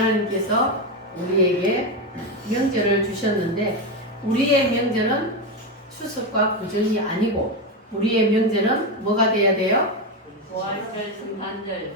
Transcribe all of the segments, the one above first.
하나님께서 우리에게 명절을 주셨는데 우리의 명절은 추석과 구정이 아니고 우리의 명절은 뭐가 돼야 돼요? 부활절, 성탄절,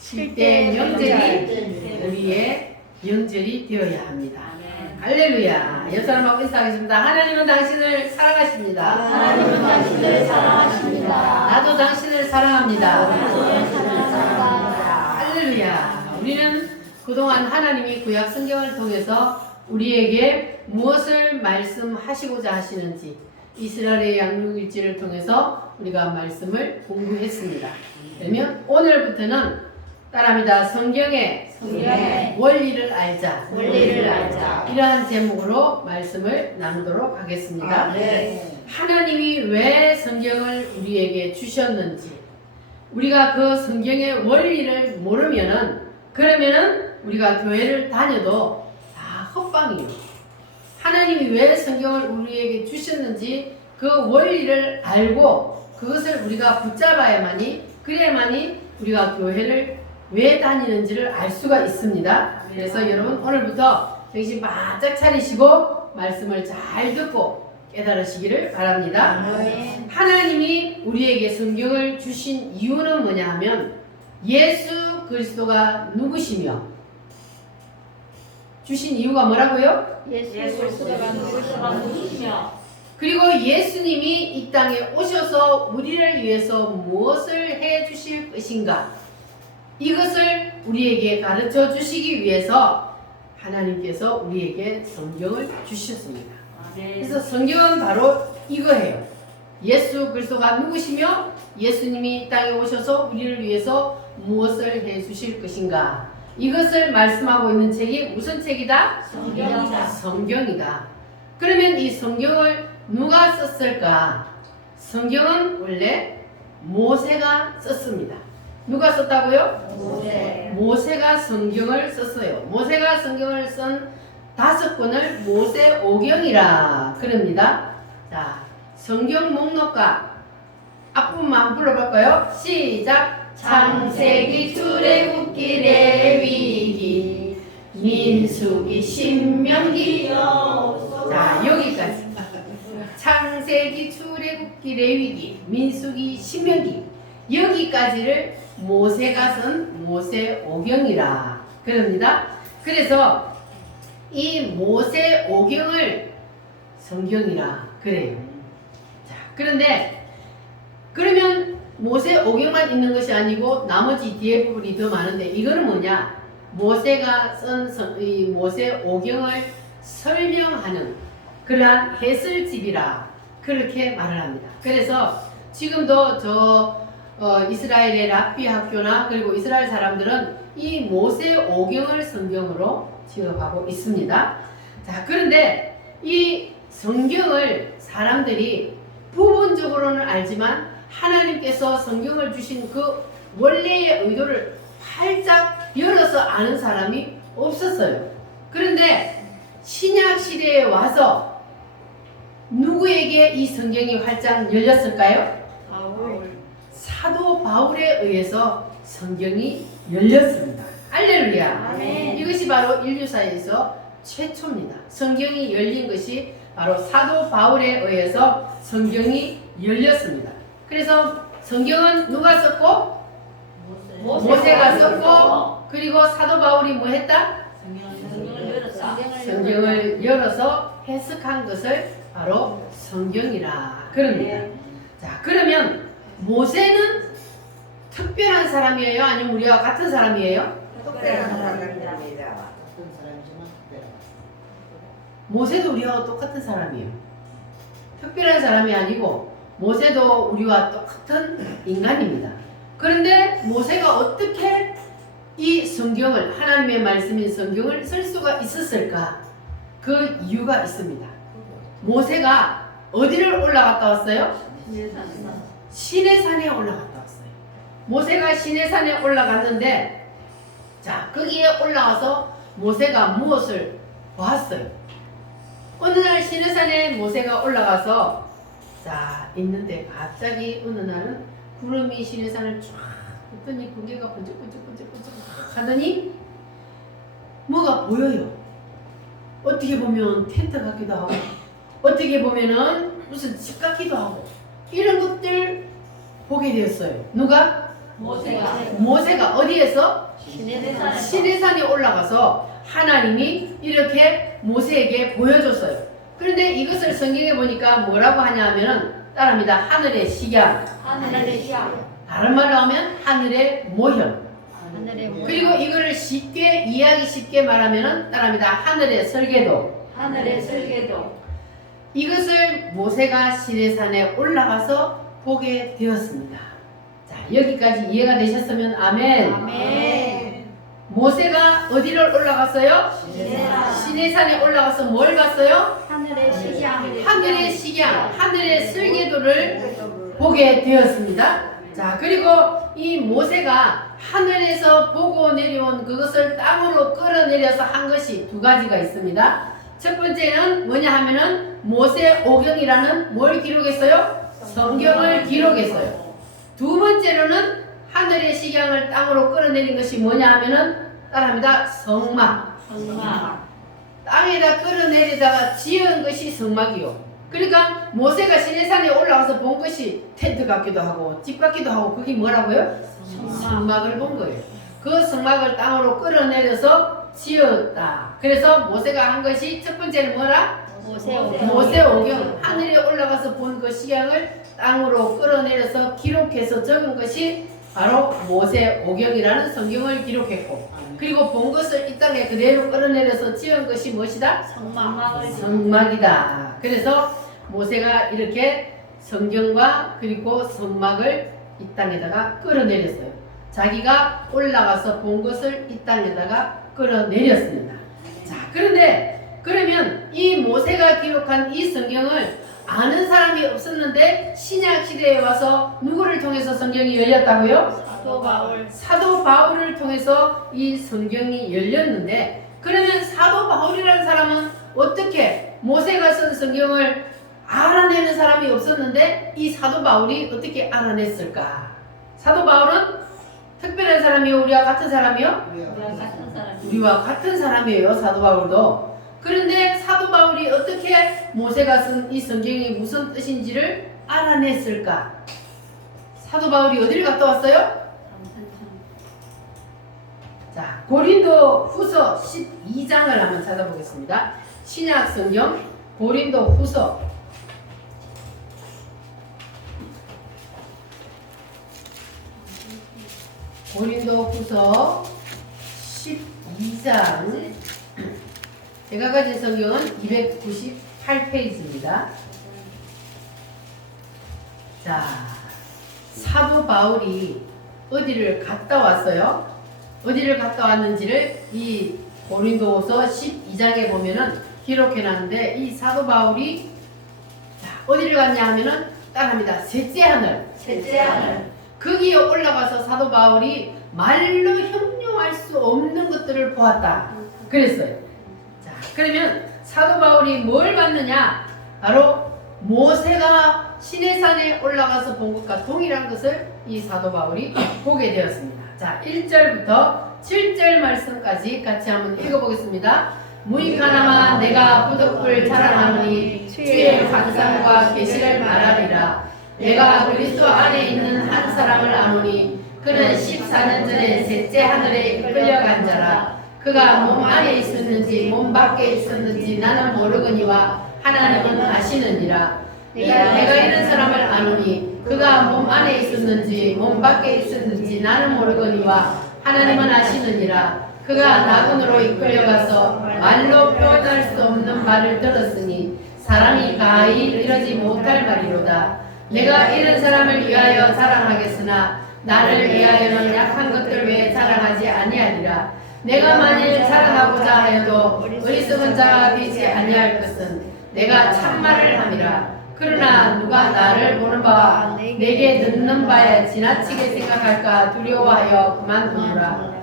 7대 명절이 우리의 명절이 되어야 합니다. 아멘. 할렐루야. 옆 사람하고 인사하겠습니다. 하나님은 당신을 사랑하십니다. 하나님은 당신을 사랑하십니다. 나도 당신을 사랑합니다. 나도 당신을 사랑합니다. 할렐루야. 우리는 그동안 하나님이 구약 성경을 통해서 우리에게 무엇을 말씀하시고자 하시는지 이스라엘의 양육일지를 통해서 우리가 말씀을 공부했습니다. 그러면 오늘부터는 따라합니다. 성경의 원리를 알자. 원리를 알자. 이러한 제목으로 말씀을 나누도록 하겠습니다. 네. 하나님이 왜 성경을 우리에게 주셨는지 우리가 그 성경의 원리를 모르면은 그러면은 우리가 교회를 다녀도 다 헛방이에요. 하나님이 왜 성경을 우리에게 주셨는지 그 원리를 알고 그것을 우리가 붙잡아야만이 그래야만이 우리가 교회를 왜 다니는지를 알 수가 있습니다. 그래서 여러분 오늘부터 정신 바짝 차리시고 말씀을 잘 듣고 깨달으시기를 바랍니다. 아멘. 하나님이 우리에게 성경을 주신 이유는 뭐냐 하면 예수 그리스도가 누구시며 주신 이유가 뭐라고요? 예수 예수 그리스도가 그리스도가 누구시며 그리고 예수님이 이 땅에 오셔서 우리를 위해서 무엇을 해 주실 것인가 이것을 우리에게 가르쳐 주시기 위해서 하나님께서 우리에게 성경을 주셨습니다. 아멘. 그래서 성경은 바로 이거예요. 예수 그리스도가 누구시며 예수님이 이 땅에 오셔서 우리를 위해서 무엇을 해 주실 것인가 이것을 말씀하고 있는 책이 무슨 책이다? 성경이다. 성경이다. 그러면 이 성경을 누가 썼을까? 성경은 원래 모세가 썼습니다. 누가 썼다고요? 모세. 모세가 성경을 썼어요. 모세가 성경을 쓴 5권을 모세오경이라 그럽니다. 자, 성경 목록가 앞부분만 한번 불러볼까요? 시작! 창세기, 출애굽기, 레위기, 민수기, 신명기. 자, 여기까지. 창세기, 출애굽기, 레위기, 민수기, 신명기. 여기까지를 모세가 쓴 모세오경이라 그럽니다. 그래서 이 모세오경을 성경이라 그래요. 자, 그런데 그러면 모세오경만 있는 것이 아니고 나머지 뒤에 부분이 더 많은데 이거는 뭐냐? 모세가 쓴 이 모세오경을 설명하는 그러한 해설집이라 그렇게 말을 합니다. 그래서 지금도 이스라엘의 랍비 학교나 그리고 이스라엘 사람들은 이 모세오경을 성경으로 취급하고 있습니다. 자, 그런데 이 성경을 사람들이 부분적으로는 알지만 하나님께서 성경을 주신 그 원래의 의도를 활짝 열어서 아는 사람이 없었어요. 그런데 신약 시대에 와서 누구에게 이 성경이 활짝 열렸을까요? 사도 바울에 의해서 성경이 열렸습니다. 할렐루야. 아멘. 이것이 바로 인류사에서 최초입니다. 성경이 열린 것이 바로 사도 바울에 의해서 성경이 열렸습니다. 그래서 성경은 누가 썼고? 모세가 썼고 그리고 사도 바울이 뭐 했다? 성경을 열었다. 성경을 열어서 해석한 것을 바로 성경이라 그럽니다. 자, 그러면 모세는 특별한 사람이에요? 아니면 우리와 같은 사람이에요? 특별한 사람입니다. 모세도 우리와 똑같은 사람이에요. 특별한 사람이 아니고 모세도 우리와 똑같은 인간입니다. 그런데 모세가 어떻게 이 성경을 하나님의 말씀인 성경을 쓸 수가 있었을까? 그 이유가 있습니다. 모세가 어디를 올라갔다 왔어요? 시내산에 올라갔다 왔어요. 모세가 시내산에 올라갔는데 자, 거기에 올라가서 모세가 무엇을 보았어요? 어느 날 시내산에 모세가 올라가서 자 있는데 갑자기 어느 날은 구름이 시내산을 쫙 했더니 고개가 번쩍번쩍 하더니 뭐가 보여요. 어떻게 보면 텐트 같기도 하고 어떻게 보면은 무슨 집 같기도 하고 이런 것들 보게 되었어요. 누가? 모세가 어디에서? 시내산에 올라가서 하나님이 이렇게 모세에게 보여줬어요. 그런데 이것을 성경에 보니까 뭐라고 하냐면은 따라합니다. 하늘의 식양. 하늘의 시야. 다른 말로 하면 하늘의 모형. 하늘의 모. 그리고 이거를 쉽게 이해하기 쉽게 말하면은 따라합니다. 하늘의 설계도. 하늘의 설계도. 이것을 모세가 시내산에 올라가서 보게 되었습니다. 자, 여기까지 이해가 되셨으면 아멘. 아멘. 모세가 어디를 올라갔어요? 시내산. 시내산에 올라가서 뭘 봤어요? 하늘의 식양. 하늘의 식양, 하늘의 설계도를 보게 되었습니다. 자, 그리고 이 모세가 하늘에서 보고 내려온 그것을 땅으로 끌어내려서 한 것이 두 가지가 있습니다. 첫 번째는 뭐냐 하면은 모세오경이라는 뭘 기록했어요? 성경을 기록했어요. 두 번째로는 하늘의 식양을 땅으로 끌어내린 것이 뭐냐 하면은 따라합니다. 성막. 땅에다 끌어내리다가 지은 것이 성막이요. 그러니까 모세가 시내산에 올라가서 본 것이 텐트 같기도 하고 집 같기도 하고 그게 뭐라고요? 성막을 본 거예요. 그 성막을 땅으로 끌어내려서 지었다. 그래서 모세가 한 것이 첫 번째는 뭐라? 모세오경. 하늘에 올라가서 본 그 식양을 땅으로 끌어내려서 기록해서 적은 것이 바로 모세오경이라는 성경을 기록했고, 그리고 본 것을 이 땅에 그대로 끌어내려서 지은 것이 무엇이다? 성막이다. 그래서 모세가 이렇게 성경과 그리고 성막을 이 땅에다가 끌어내렸어요. 자기가 올라가서 본 것을 이 땅에다가 끌어내렸습니다. 자, 그런데 그러면 이 모세가 기록한 이 성경을 아는 사람이 없었는데 신약 시대에 와서 누구를 통해서 성경이 열렸다고요? 사도 바울을 통해서 이 성경이 열렸는데, 그러면 사도 바울이라는 사람은 어떻게 모세가 쓴 성경을 알아내는 사람이 없었는데 이 사도 바울이 어떻게 알아냈을까? 사도 바울은 특별한 사람이요? 우리와 같은 사람이요? 우리와 같은 사람이에요. 사도 바울도. 그런데 사도 바울이 어떻게 모세가 쓴 이 성경이 무슨 뜻인지를 알아냈을까? 사도 바울이 어디를 갔다 왔어요? 자, 고린도 후서 12장을 한번 찾아보겠습니다. 신약 성경 고린도 후서 12장. 제가 가진 성경은 298페이지입니다. 자, 사도 바울이 어디를 갔다 왔어요? 어디를 갔다 왔는지를 이 고린도후서 12장에 보면은 기록해 놨는데, 이 사도 바울이 어디를 갔냐 하면은 따라합니다. 셋째 하늘. 거기에 올라가서 사도 바울이 말로 형용할 수 없는 것들을 보았다. 그랬어요. 자, 그러면 사도 바울이 뭘 봤느냐? 바로 모세가 시내산에 올라가서 본 것과 동일한 것을 이 사도 바울이 보게 되었습니다. 자, 1절부터 7절 말씀까지 같이 한번 읽어보겠습니다. 무익하나마 내가 부득불 자랑하노니 주의 환상과 계시를 말하리라. 내가 그리스도 안에 있는 한 사람을 아노니 그는 14년 전에 셋째 하늘에 이끌려간 자라. 그가 몸 안에 있었는지 몸 밖에 있었는지 나는 모르거니와 하나님은 아시느니라. 내가 이런 사람을 아노니 그가 몸 안에 있었는지 몸 밖에 있었는지 나는 모르거니와 하나님은 아시느니라. 그가 나그네로 이끌려가서 말로 표현할 수 없는 말을 들었으니 사람이 가히 이르지 못할 말이로다. 내가 이런 사람을 위하여 자랑하겠으나 나를 위하여는 약한 것들 외에 자랑하지 아니하리라. 내가 만일 자랑하고자 하여도 어리석은 자가 되지 아니할 것은 내가 참말을 함이라. 그러나 누가 나를 보는 바와 내게 듣는 바에 지나치게 생각할까 두려워하여 그만두노라.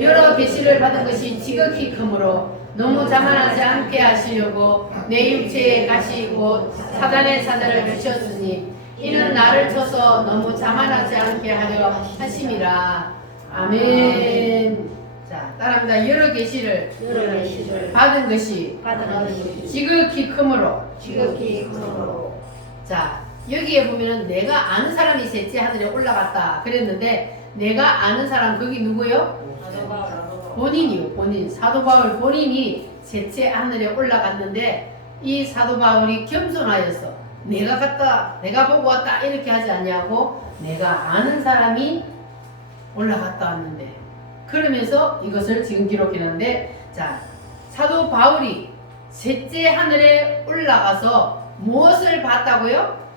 여러 계시를 받은 것이 지극히 크므로 너무 자만하지 않게 하시려고 내 육체에 가시 곧 사단의 사자를 주셨으니 이는 나를 쳐서 너무 자만하지 않게 하려 하심이라. 아멘. 자, 따라합니다. 여러 계시를 여러 계시를 받은 것이 받은 것이 지극히 크므로. 지극히 크므로 자, 여기에 보면은 내가 아는 사람이 셋째 하늘에 올라갔다 그랬는데, 내가 아는 사람 거기 누구요? 본인이요. 본인. 사도 바울 본인이 셋째 하늘에 올라갔는데, 이 사도 바울이 겸손하여서 내가 갔다, 내가 보고 왔다 이렇게 하지 않냐고, 내가 아는 사람이 올라갔다 왔는데, 그러면서 이것을 지금 기록했는데, 자, 사도 바울이 셋째 하늘에 올라가서 무엇을 봤다고요?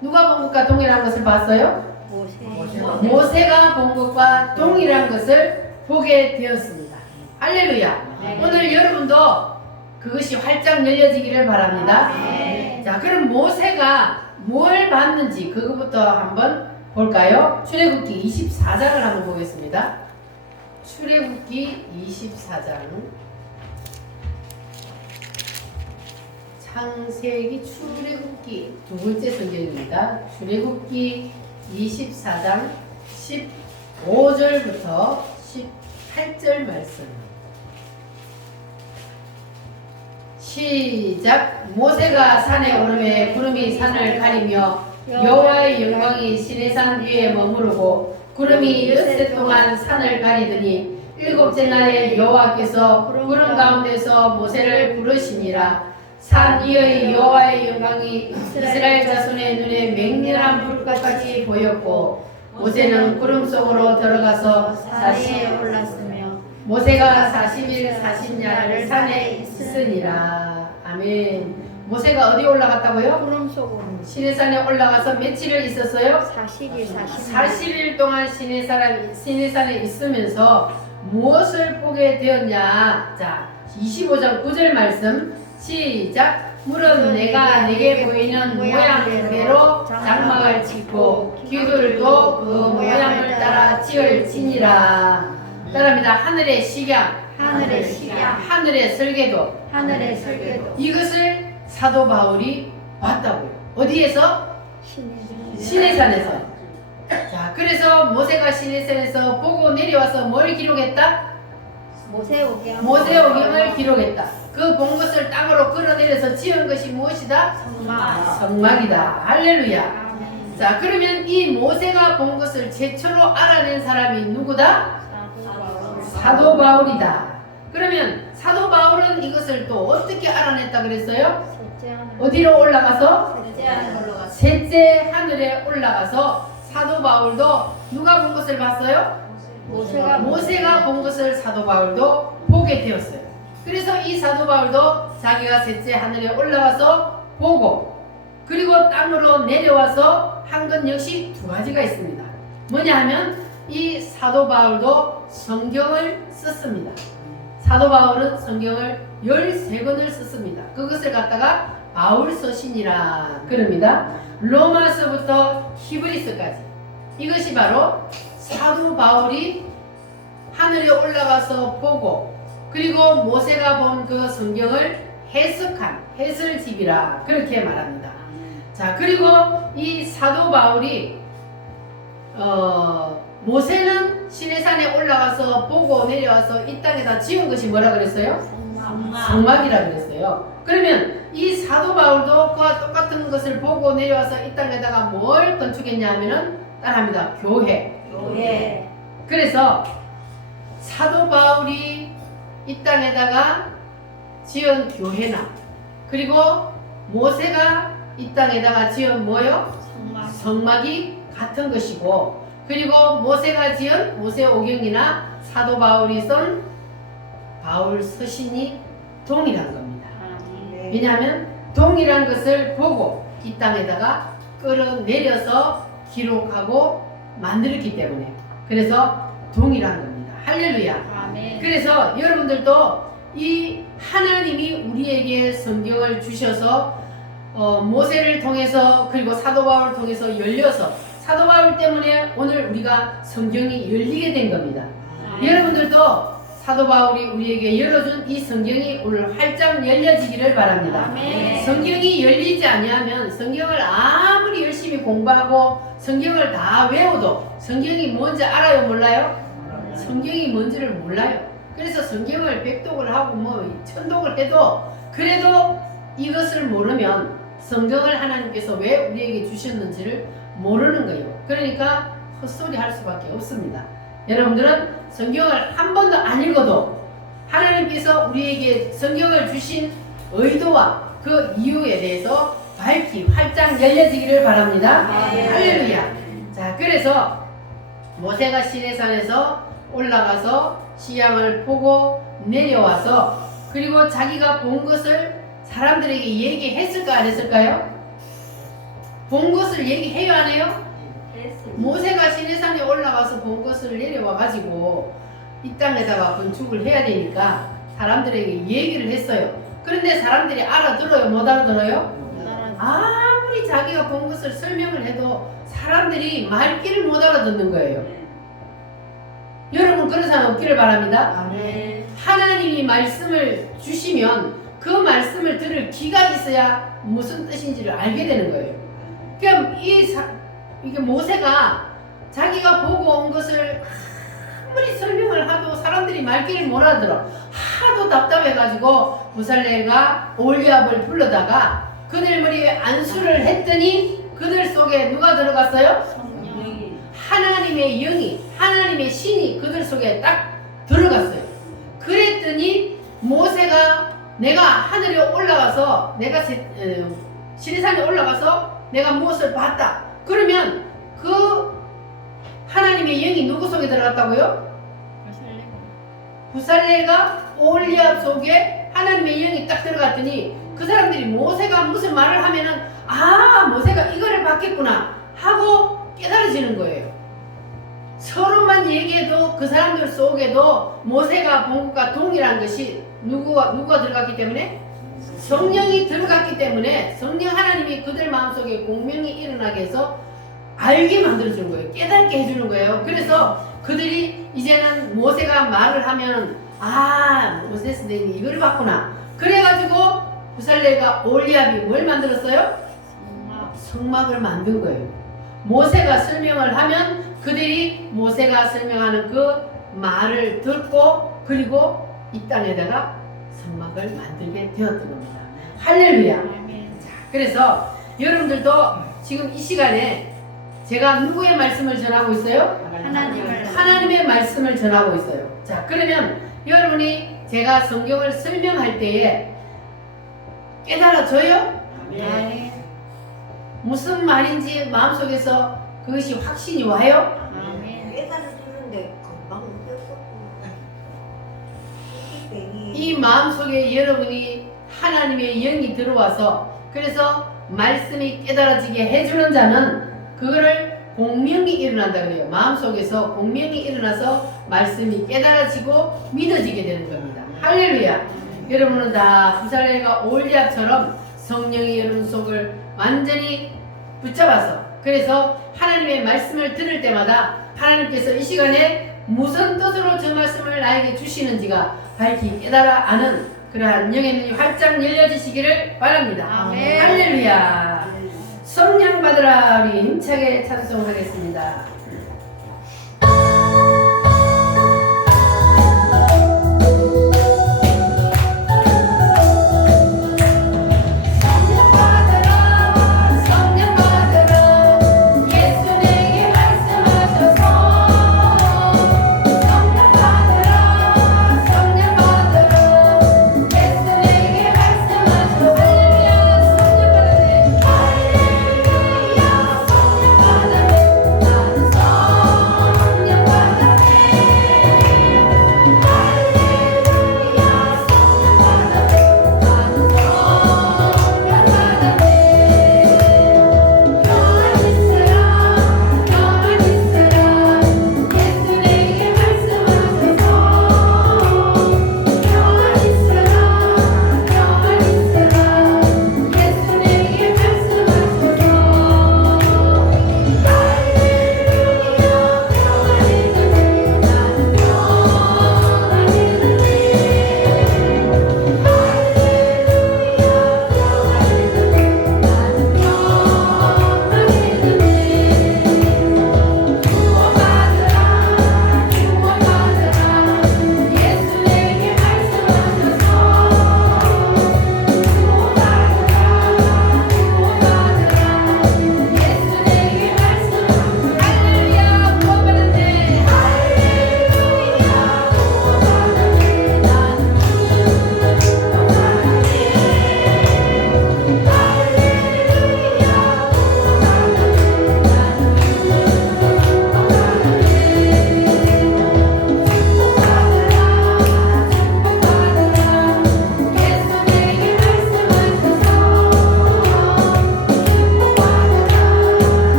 누가 본 것과 동일한 것을 봤어요? 모세가 본 것과 동일한 것을 보게 되었습니다. 할렐루야. 네. 오늘 여러분도 그것이 활짝 열려지기를 바랍니다. 네. 자, 그럼 모세가 뭘 봤는지 그것부터 한번 볼까요? 출애굽기 24장을 한번 보겠습니다. 출애굽기 24장. 창세기, 출애굽기 두 번째 성경입니다. 출애굽기 24장 15절부터 18절 말씀. 시작. 모세가 산에 오르매 구름이 산을 가리며 여호와의 영광이 시내산 위에 머무르고 구름이 엿새 동안 산을 가리더니 일곱째 날에 여호와께서 구름 가운데서 모세를 부르시니라. 산 위의 여호와의 영광이 이스라엘 자손의 눈에 맹렬한 불꽃같이 보였고 모세는 구름 속으로 들어가서 산에 올랐으며 모세가 40일 40야를 산에 있으니라. 아멘. 모세가 어디 올라갔다고요? 구름 속으로 시내산에 올라가서 며칠을 있었어요? 40일 40일 동안 시내산에 있으면서 무엇을 보게 되었냐? 자, 25장 9절 말씀 시작. 물은 내가 내게 보이는 모양 그대로 장막을 짓고 귀들도 그 모양을 따라 지을지니라. 따라합니다. 하늘의 식양, 하늘의 식양 하늘의 설계도. 하늘의 설계도 이것을 사도 바울이 봤다고요. 어디에서? 시내산에서. 자, 그래서 모세가 시내산에서 보고 내려와서 뭘 기록했다? 모세오경을 기록했다. 그 본 것을 땅으로 끌어내려서 지은 것이 무엇이다? 성막이다. 할렐루야. 자, 그러면 이 모세가 본 것을 최초로 알아낸 사람이 누구다? 사도 바울이다. 그러면 사도 바울은 이것을 또 어떻게 알아냈다 그랬어요? 어디로 올라가서? 셋째 하늘에 올라가서 사도 바울도 누가 본 것을 봤어요? 모세가 본 것을 사도 바울도 보게 되었어요. 그래서 이 사도 바울도 자기가 셋째 하늘에 올라가서 보고 그리고 땅으로 내려와서 한 것 역시 두 가지가 있습니다. 뭐냐 하면 이 사도 바울도 성경을 썼습니다. 사도 바울은 성경을 13권을 썼습니다. 그것을 갖다가 바울서신이라 그럽니다. 로마서부터 히브리서까지 이것이 바로 사도 바울이 하늘에 올라가서 보고 그리고 모세가 본 그 성경을 해석한 해설집이라 그렇게 말합니다. 자, 그리고 이 사도 바울이 모세는 시내산에 올라가서 보고 내려와서 이 땅에다 지은 것이 뭐라 그랬어요? 성막이라 그랬어요. 그러면 이 사도 바울도 그와 똑같은 것을 보고 내려와서 이 땅에다가 뭘 건축했냐 하면은 따라합니다. 교회. 그래서 사도 바울이 이 땅에다가 지은 교회나 그리고 모세가 이 땅에다가 지은 뭐요? 성막이 같은 것이고 그리고 모세가 지은 모세오경이나 사도 바울이 쓴 바울 서신이 동일한 겁니다. 왜냐하면 동일한 것을 보고 이 땅에다가 끌어내려서 기록하고 만들었기 때문에 그래서 동일한 겁니다. 할렐루야. 그래서 여러분들도 이 하나님이 우리에게 성경을 주셔서 모세를 통해서 그리고 사도 바울을 통해서 열려서 사도 바울 때문에 오늘 우리가 성경이 열리게 된 겁니다. 여러분들도 사도 바울이 우리에게 열어준 이 성경이 오늘 활짝 열려지기를 바랍니다. 성경이 열리지 아니하면 성경을 아무리 열심히 공부하고 성경을 다 외워도 성경이 뭔지 알아요 몰라요? 성경이 뭔지를 몰라요. 그래서 성경을 백독을 하고 뭐 천독을 해도 그래도 이것을 모르면 성경을 하나님께서 왜 우리에게 주셨는지를 모르는 거예요. 그러니까 헛소리 할 수밖에 없습니다. 여러분들은 성경을 한 번도 안 읽어도 하나님께서 우리에게 성경을 주신 의도와 그 이유에 대해서 밝히 활짝 열려지기를 바랍니다. 할렐루야. 자, 그래서 모세가 시내산에서 올라가서 시향을 보고 내려와서 그리고 자기가 본 것을 사람들에게 얘기했을까 안 했을까요? 본 것을 얘기해요 안 해요? 모세가 시내산에 올라가서 본 것을 내려와 가지고 이 땅에다가 건축을 해야 되니까 사람들에게 얘기를 했어요. 그런데 사람들이 알아들어요? 못 알아들어요? 아무리 자기가 본 것을 설명을 해도 사람들이 말귀를 못 알아듣는 거예요. 여러분 그런 사람 없기를 바랍니다. 하나님이 말씀을 주시면 그 말씀을 들을 귀가 있어야 무슨 뜻인지를 알게 되는 거예요. 그럼 이게 모세가 자기가 보고 온 것을 아무리 설명을 하도 사람들이 말귀를 못 알아들어. 하도 답답해가지고 부살레가 올리압을 불러다가 그들 머리에 안수를 했더니 그들 속에 누가 들어갔어요? 하나님의 영이, 하나님의 신이 그들 속에 딱 들어갔어요. 그랬더니 모세가 내가 하늘에 올라가서 내가 시내산에 올라가서 내가 무엇을 봤다. 그러면 그 하나님의 영이 누구 속에 들어갔다고요? 부살레가 올리압 속에 하나님의 영이 딱 들어갔더니 그 사람들이 모세가 무슨 말을 하면은 모세가 이거를 봤겠구나 하고 깨달아지는 거예요. 서로만 얘기해도 그 사람들 속에도 모세가 본 것과 동일한 것이 누가 들어갔기 때문에 성령이 들어갔기 때문에 성령 하나님이 그들 마음속에 공명이 일어나게 해서 알게 만들어주는 거예요. 깨닫게 해주는 거예요. 그래서 그들이 이제는 모세가 말을 하면 모세 선생님이 이걸 봤구나. 그래가지고 부살레가 올리압이 뭘 만들었어요? 성막을 만든 거예요. 모세가 설명을 하면 그들이 모세가 설명하는 그 말을 듣고 그리고 이 땅에다가 성막을 만들게 되었던 겁니다. 할렐루야. 자, 그래서 여러분들도 지금 이 시간에 제가 누구의 말씀을 전하고 있어요? 하나님의 말씀을 전하고 있어요. 자, 그러면 여러분이 제가 성경을 설명할 때에 깨달아져요? 네. 무슨 말인지 마음속에서 그것이 확신이 와요? 깨달아주는데 금방 늦었었구나. 이 마음속에 여러분이 하나님의 영이 들어와서 그래서 말씀이 깨달아지게 해주는 자는 그거를 공명이 일어난다 그래요. 마음속에서 공명이 일어나서 말씀이 깨달아지고 믿어지게 되는 겁니다. 할렐루야. 여러분은 다 부살레가 올리압처럼 성령이 여러분 속을 완전히 붙잡아서 그래서 하나님의 말씀을 들을 때마다 하나님께서 이 시간에 무슨 뜻으로 저 말씀을 나에게 주시는지가 밝히 깨달아 아는 그러한 영의 눈이 활짝 열려지시기를 바랍니다. 아멘. 할렐루야. 성령 받으라. 우리 힘차게 찬송하겠습니다.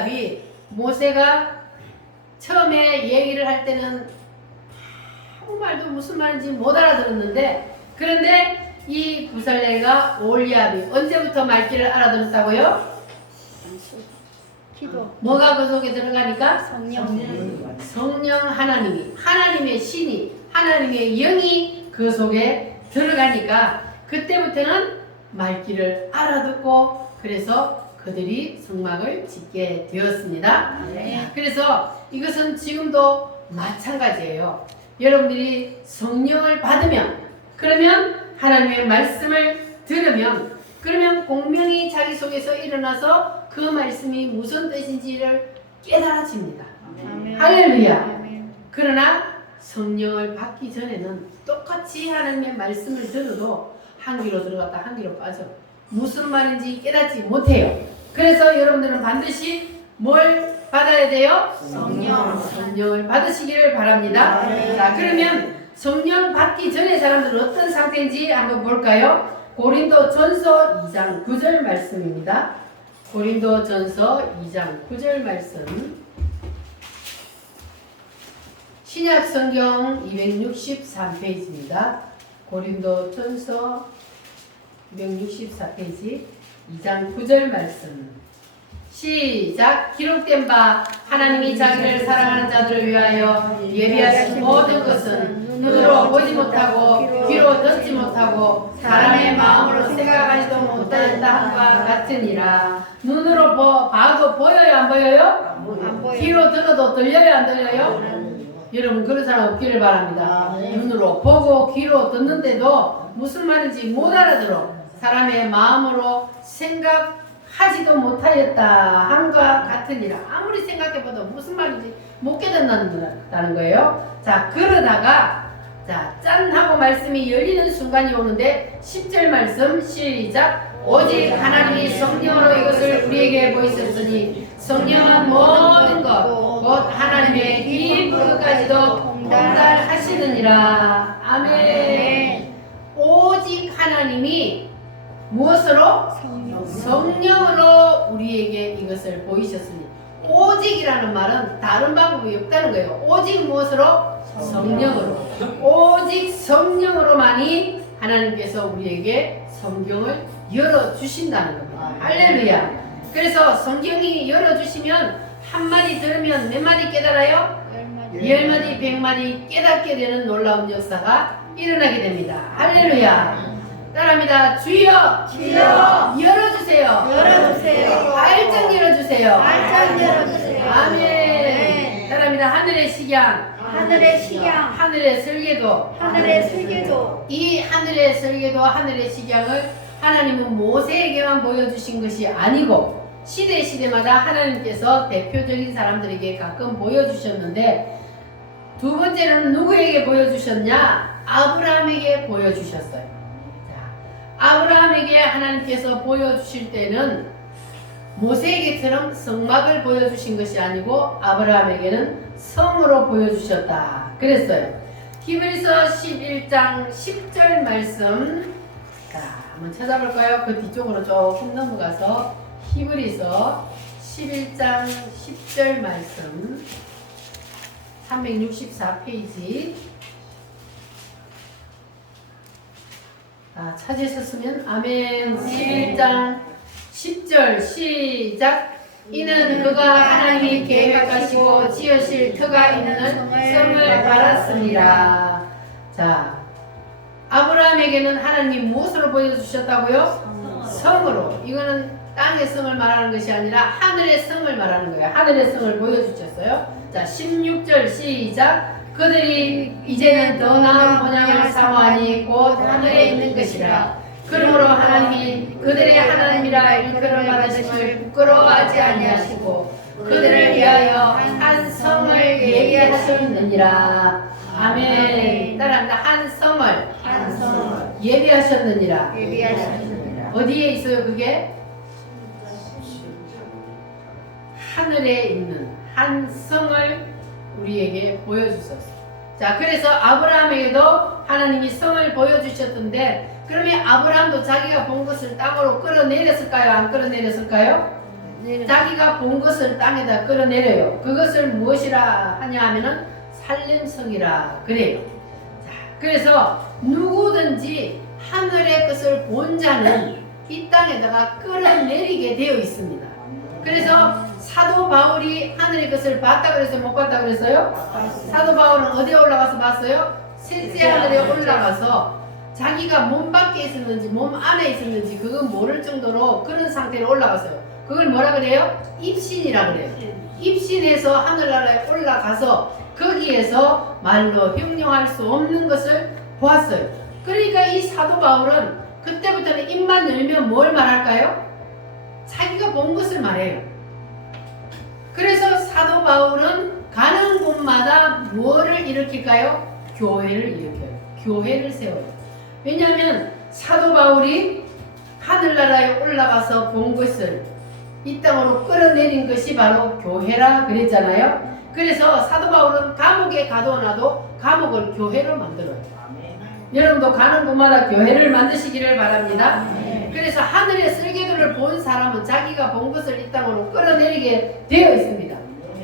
올리압이 모세가 처음에 얘기를 할 때는 아무 말도 무슨 말인지 못 알아들었는데, 그런데 이 구살레가 올리압이 언제부터 말귀를 알아들었다고요? 기도. 뭐가 그 속에 들어가니까? 성령. 성령 하나님이, 하나님의 신이, 하나님의 영이 그 속에 들어가니까 그때부터는 말귀를 알아듣고, 그래서 그들이 성막을 짓게 되었습니다. 그래서 이것은 지금도 마찬가지예요. 여러분들이 성령을 받으면, 그러면 하나님의 말씀을 들으면, 그러면 공명이 자기 속에서 일어나서 그 말씀이 무슨 뜻인지를 깨달아집니다. 아멘. 할렐루야. 아멘. 그러나 성령을 받기 전에는 똑같이 하나님의 말씀을 들어도 한 귀로 들어갔다 한 귀로 빠져 무슨 말인지 깨닫지 못해요. 그래서 여러분들은 반드시 뭘 받아야 돼요? 성령. 성령을 받으시기를 바랍니다. 네. 자, 그러면 성령 받기 전에 사람들은 어떤 상태인지 한번 볼까요? 고린도 전서 2장 9절 말씀입니다. 고린도 전서 2장 9절 말씀. 신약 성경 263페이지입니다. 고린도 전서 264페이지 2장 9절 말씀. 시작. 기록된 바 하나님이 자기를 사랑하는 자들을 위하여 예비하신 모든 것은 눈으로 보지 못하고 귀로 듣지 못하고 사람의 마음으로 생각하지도 못하였다 함과 같으니라. 눈으로 봐도 보여요 안 보여요? 안 보여. 귀로 들어도 들려요 안 들려요? 여러분 그런 사람 없기를 바랍니다. 눈으로 보고 귀로 듣는데도 무슨 말인지 못 알아들어. 사람의 마음으로 생각하지도 못하였다 함과 같으니라. 아무리 생각해봐도 무슨 말인지 못 깨닫는다는 거예요. 자, 그러다가 짠 하고 말씀이 열리는 순간이 오는데 10절 말씀 시작. 오직 하나님이 성령으로 이것을 우리에게 보이셨으니 성령은 모든 것 곧 하나님의 깊이까지도 통달하시느니라. 아멘. 오직 하나님이 무엇으로? 성령으로 우리에게 이것을 보이셨으니. 오직이라는 말은 다른 방법이 없다는 거예요. 오직 무엇으로? 성령으로. 오직 성령으로만이 하나님께서 우리에게 성경을 열어주신다는 겁니다. 할렐루야. 그래서 성경이 열어주시면 한마디 들으면 몇 마디 깨달아요? 10마디, 100마디 깨닫게 되는 놀라운 역사가 일어나게 됩니다. 할렐루야. 따라합니다. 주여, 주여, 열어주세요. 열어주세요. 발전 열어주세요. 발전 열어주세요. 아멘. 따라합니다. 하늘의 식양, 하늘의 식양, 하늘의 설계도. 하늘의 설계도. 이 하늘의 설계도, 하늘의 식양을 하나님은 모세에게만 보여주신 것이 아니고 시대마다 하나님께서 대표적인 사람들에게 가끔 보여주셨는데, 두 번째로는 누구에게 보여주셨냐? 아브라함에게 보여주셨어요. 아브라함에게 하나님께서 보여주실 때는 모세에게처럼 성막을 보여주신 것이 아니고 아브라함에게는 성으로 보여주셨다 그랬어요. 히브리서 11장 10절 말씀, 자 한번 찾아볼까요? 그 뒤쪽으로 조금 넘어가서 히브리서 11장 10절 말씀 364페이지. 찾으셨으면 아멘. 11장 10절 시작. 이는 그가 하나님이 계획하시고 지으실 터가 있는 성을 바랐습니다. 자, 아브라함에게는 하나님 무엇으로 보여주셨다고요? 성으로. 이거는 땅의 성을 말하는 것이 아니라 하늘의 성을 말하는 거예요. 하늘의 성을 보여주셨어요. 자, 16절 시작. 그들이 이제는 더 나은 모양을 사모하니 곧 하늘에 있는 것이라. 그러므로 하나님이 그들의 하나님이라 일컬어 받으심을 부끄러워하지 아니하시고 그들을 위하여 한 성을 예비하셨느니라. 아멘. 따라합니다. 한 성을 예비하셨느니라. 예비하셨느니라. 어디에 있어요 그게? 하늘에 있는 한 성을 우리에게 보여주셨어요. 자, 그래서 아브라함에게도 하나님이 성을 보여주셨던데, 그러면 아브라함도 자기가 본 것을 땅으로 끌어내렸을까요? 안 끌어내렸을까요? 자기가 본 것을 땅에다 끌어내려요. 그것을 무엇이라 하냐 하면은 살림성이라 그래요. 자, 그래서 누구든지 하늘의 것을 본 자는 이 땅에다가 끌어내리게 되어 있습니다. 그래서 사도 바울이 하늘의 것을 봤다 그래서 못 봤다 그랬어요? 사도 바울은 어디에 올라가서 봤어요? 셋째 하늘에 올라가서 자기가 몸 밖에 있었는지 몸 안에 있었는지 그건 모를 정도로 그런 상태로 올라갔어요. 그걸 뭐라 그래요? 입신이라 그래요. 입신해서 하늘나라에 올라가서 거기에서 말로 형용할 수 없는 것을 보았어요. 그러니까 이 사도 바울은 그때부터는 입만 열면 뭘 말할까요? 자기가 본 것을 말해요. 그래서 사도 바울은 가는 곳마다 뭐를 일으킬까요? 교회를 일으켜요. 교회를 세워요. 왜냐하면 사도 바울이 하늘나라에 올라가서 본 것을 이 땅으로 끌어내린 것이 바로 교회라 그랬잖아요. 그래서 사도 바울은 감옥에 가둬놔도 감옥을 교회로 만들어요. 여러분도 가는 곳마다 교회를 만드시기를 바랍니다. 그래서 하늘의 설계도를 본 사람은 자기가 본 것을 이 땅으로 끌어내리게 되어 있습니다.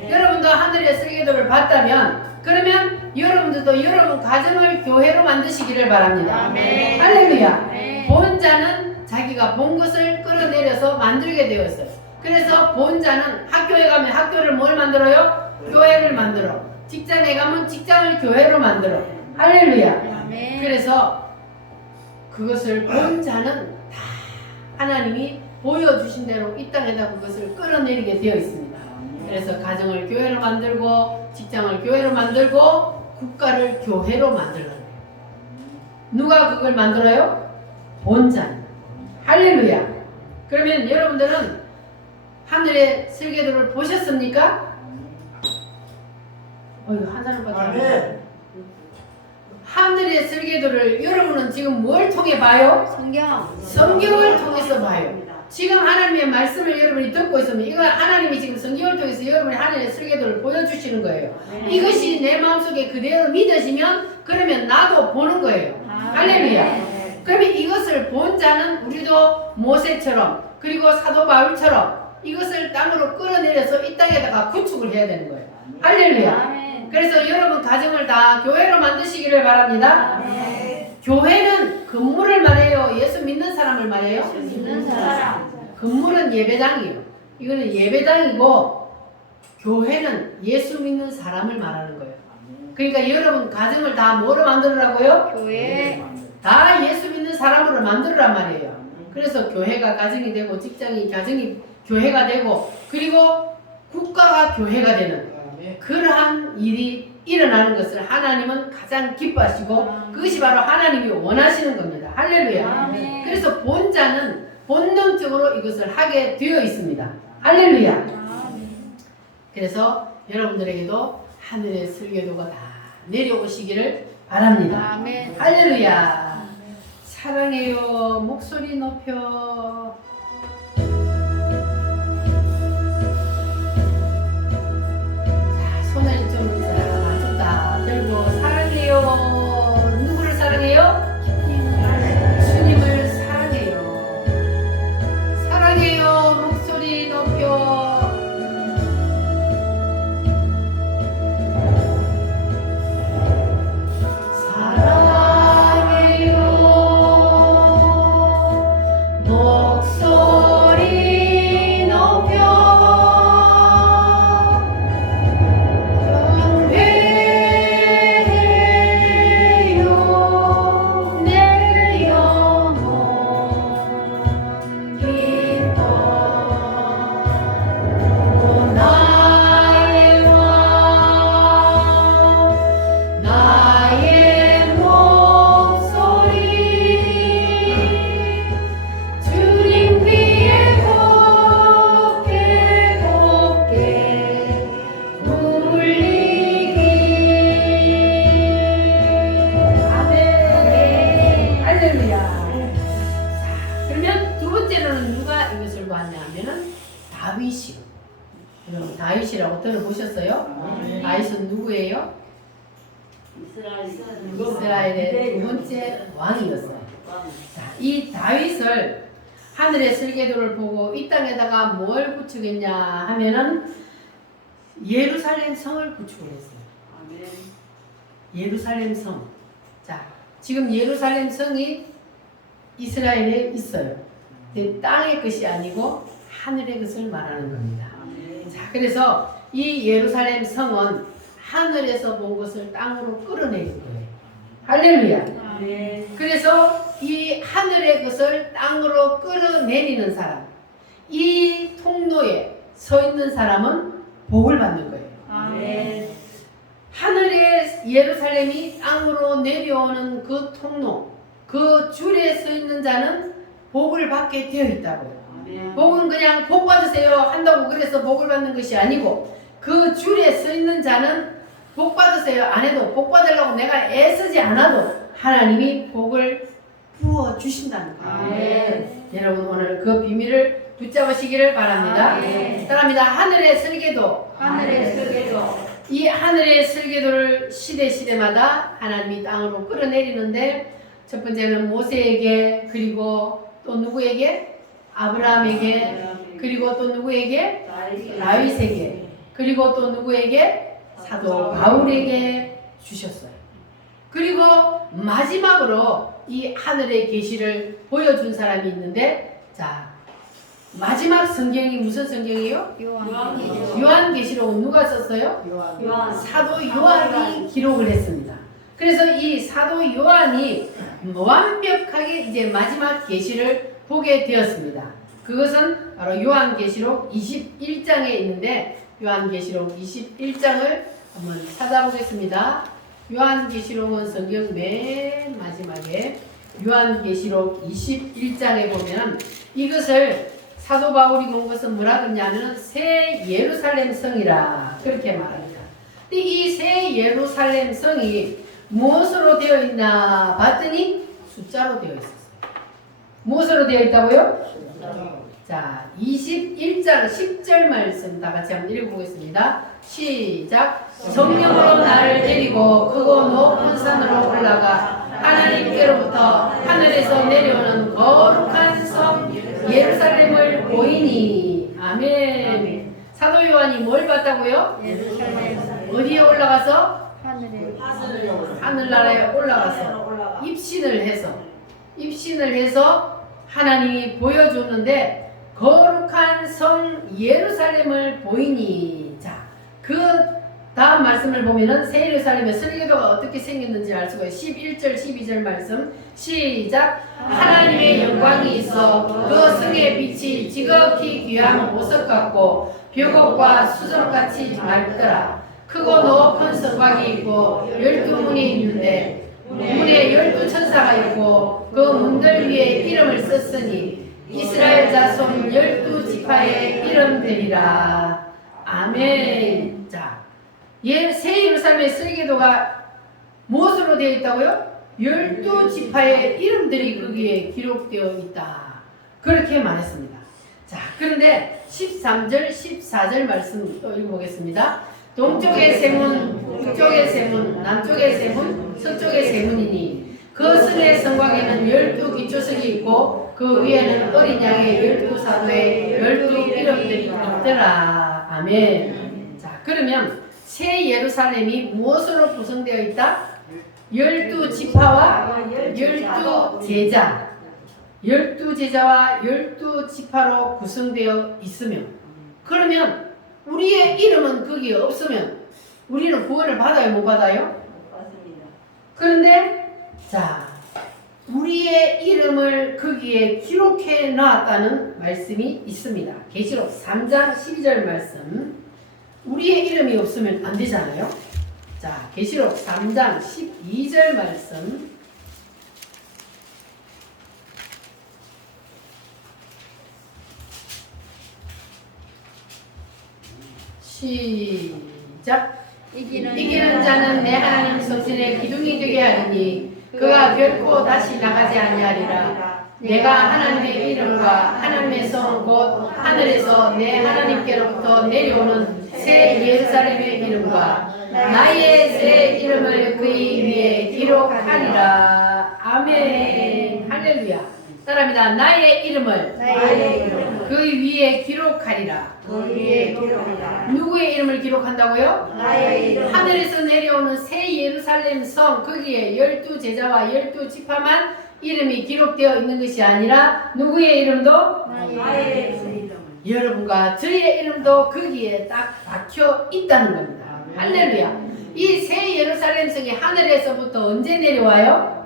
여러분도 하늘의 설계도를 봤다면 그러면 여러분들도 여러분 가정을 교회로 만드시기를 바랍니다. 할렐루야. 본 자는 자기가 본 것을 끌어내려서 만들게 되어 있어요. 그래서 본 자는 학교에 가면 학교를 뭘 만들어요? 교회를 만들어. 직장에 가면 직장을 교회로 만들어. 할렐루야. 그래서 그것을 본 자는 다 하나님이 보여주신 대로 이 땅에다 그것을 끌어내리게 되어 있습니다. 그래서 가정을 교회로 만들고 직장을 교회로 만들고 국가를 교회로 만들어요. 누가 그걸 만들어요? 본 자는. 할렐루야. 그러면 여러분들은 하늘의 설계도를 보셨습니까? 한 사람밖에 안 보여요. 하늘의 설계도를 여러분은 지금 뭘 통해 봐요? 성경을 통해서 봐요. 지금 하나님의 말씀을 여러분이 듣고 있으면 이거 하나님이 지금 성경을 통해서 여러분의 하늘의 설계도를 보여주시는 거예요. 이것이 내 마음속에 그대로 믿어지면 그러면 나도 보는 거예요. 할렐루야. 그러면 이것을 본 자는 우리도 모세처럼 그리고 사도 바울처럼 이것을 땅으로 끌어내려서 이 땅에다가 구축을 해야 되는 거예요. 할렐루야. 그래서 여러분 가정을 다 교회로 만드시기를 바랍니다. 교회는 건물을 말해요? 예수 믿는 사람을 말해요? 믿는 사람. 건물은 예배당이에요. 이거는 예배당이고 교회는 예수 믿는 사람을 말하는 거예요. 그러니까 여러분 가정을 다 뭐로 만들으라고요? 교회. 다 예수 믿는 사람으로 만들으란 말이에요. 그래서 교회가 가정이 되고 직장이 가정이 교회가 되고 그리고 국가가 교회가 되는 그러한 일이 일어나는 것을 하나님은 가장 기뻐하시고 그것이 바로 하나님이 원하시는 겁니다. 할렐루야. 그래서 본 자는 본능적으로 이것을 하게 되어 있습니다. 할렐루야. 그래서 여러분들에게도 하늘의 설계도가 다 내려오시기를 바랍니다. 할렐루야. 사랑해요. 목소리 높여. 손을 좀 마주 다 들고 사랑해요. 누구를 사랑해요? 주님을 사랑해요. 사랑해요. 목소리 높여. 사랑해요. 목소리 높여. 다윗이요. 여러분 다윗이라고 들어보셨어요? 다윗은 누구예요? 이스라엘의 두 번째 왕이었어요. 자, 이 다윗을 하늘의 설계도를 보고 이 땅에다가 뭘 구축했냐 하면은 예루살렘 성을 구축을 했어요. 아멘. 예루살렘 성. 자, 지금 예루살렘 성이 이스라엘에 있어요. 근데 땅의 것이 아니고 하늘의 것을 말하는 겁니다. 아멘. 자, 그래서 이 예루살렘 성은 하늘에서 본 것을 땅으로 끌어내린 거예요. 할렐루야. 아멘. 그래서 이 하늘의 것을 땅으로 끌어내리는 사람, 이 통로에 서 있는 사람은 복을 받는 거예요. 아멘. 하늘의 예루살렘이 땅으로 내려오는 그 통로, 그 줄에 서 있는 자는 복을 받게 되어 있다고요. 아멘. 복은 그냥 복 받으세요 한다고 그래서 복을 받는 것이 아니고 그 줄에 서 있는 자는 복 받으세요 안 해도 복 받으려고 내가 애쓰지 않아도 하나님이 복을 부어 주신다는 거예요. 아멘. 여러분 오늘 그 비밀을 붙잡으시기를 바랍니다. 아멘. 따라합니다. 하늘의 설계도. 하늘의 설계도. 이 하늘의 설계도를 시대마다 하나님이 땅으로 끌어내리는데 첫 번째는 모세에게 그리고 또 누구에게? 아브라함에게 그리고 또 누구에게? 다윗에게 그리고 또 누구에게? 사도 바울에게 주셨어요. 그리고 마지막으로 이 하늘의 계시를 보여준 사람이 있는데 자 마지막 성경이 무슨 성경이에요? 요한. 요한계시록은 누가 썼어요? 요한. 사도 요한이 기록을 했습니다. 그래서 이 사도 요한이 완벽하게 이제 마지막 계시를 보게 되었습니다. 그것은 바로 요한계시록 21장에 있는데 요한계시록 21장을 한번 찾아보겠습니다. 요한계시록은 성경 맨 마지막에 요한계시록 21장에 보면 이것을 사도 바울이 본 것은 뭐라 그러냐면 새 예루살렘 성이라 그렇게 말합니다. 근데 이 새 예루살렘 성이 무엇으로 되어 있나 봤더니 숫자로 되어 있었어요. 무엇으로 되어 있다고요? 자, 21장 10절 말씀 다 같이 한번 읽어보겠습니다. 시작. 성령으로 나를 데리고 크고 높은 산으로 올라가 하나님께로부터 하늘에서 내려오는 거룩한 성 예루살렘을 보이니. 아멘. 사도 요한이 뭘 봤다고요? 예루살렘. 어디에 올라가서? 하늘에. 하늘나라에 올라가서 입신을 해서 하나님이 보여줬는데 거룩한 성 예루살렘을 보이니. 자, 그 다음 말씀을 보면은 새 예루살렘의 설계도가 어떻게 생겼는지 알 수가 있어요. 11절 12절 말씀 시작. 하나님의 영광이 있어 그 성의 빛이 지극히 귀한 보석 같고 벽옥과 수정같이 맑더라. 크고 높은 성곽이 있고 12문이 있는데 문에 12천사가 있고 그 문들 위에 이름을 썼으니 이스라엘 자손 12지파의 이름들이라. 아멘. 자, 새 예루살렘의 설계도가 무엇으로 되어 있다고요? 12지파의 이름들이 거기에 기록되어 있다. 그렇게 말했습니다. 자, 그런데 13절, 14절 말씀 또 읽어보겠습니다. 동쪽의 세문, 북쪽의 세문, 남쪽의 세문, 서쪽의 세문이니 그 성의 성곽에는 12기초석이 있고 그 위에는 어린 양의 12사도의 12이름들이 있더라. 아멘. 자, 그러면 새 예루살렘이 무엇으로 구성되어 있다? 12지파와 12제자 12제자와 12지파로 구성되어 있으며 그러면 우리의 이름은 거기에 없으면 우리는 구원을 받아요? 못 받아요? 맞습니다. 그런데 자 우리의 이름을 거기에 기록해 놨다는 말씀이 있습니다. 계시록 3장 12절 말씀. 우리의 이름이 없으면 안 되잖아요. 자, 계시록 3장 12절 말씀. 시작. 이기는 자는 내 하나님 성전의 기둥이 되게 하리니 그가 결코 다시 나가지 아니하리라. 내가 하나님의 이름과 하나님의 성 곧 하늘에서 내 하나님께로부터 내려오는 새 예루살렘의 이름과 나의 새 이름을 그의 위에 기록하리라. 아멘. 할렐루야. 따라합니다. 나의 이름을 나의 이름을 그 위에 기록하리라. 그 위에 기록하리라. 누구의 이름을 기록한다고요? 나의 이름을 하늘에서 내려오는 새 예루살렘 성 거기에 12제자와 12지파만 이름이 기록되어 있는 것이 아니라 누구의 이름도 나의 이름을 여러분과 저의 이름도 거기에 딱 박혀 있다는 겁니다. 할렐루야. 이 새 예루살렘 성이 하늘에서부터 언제 내려와요?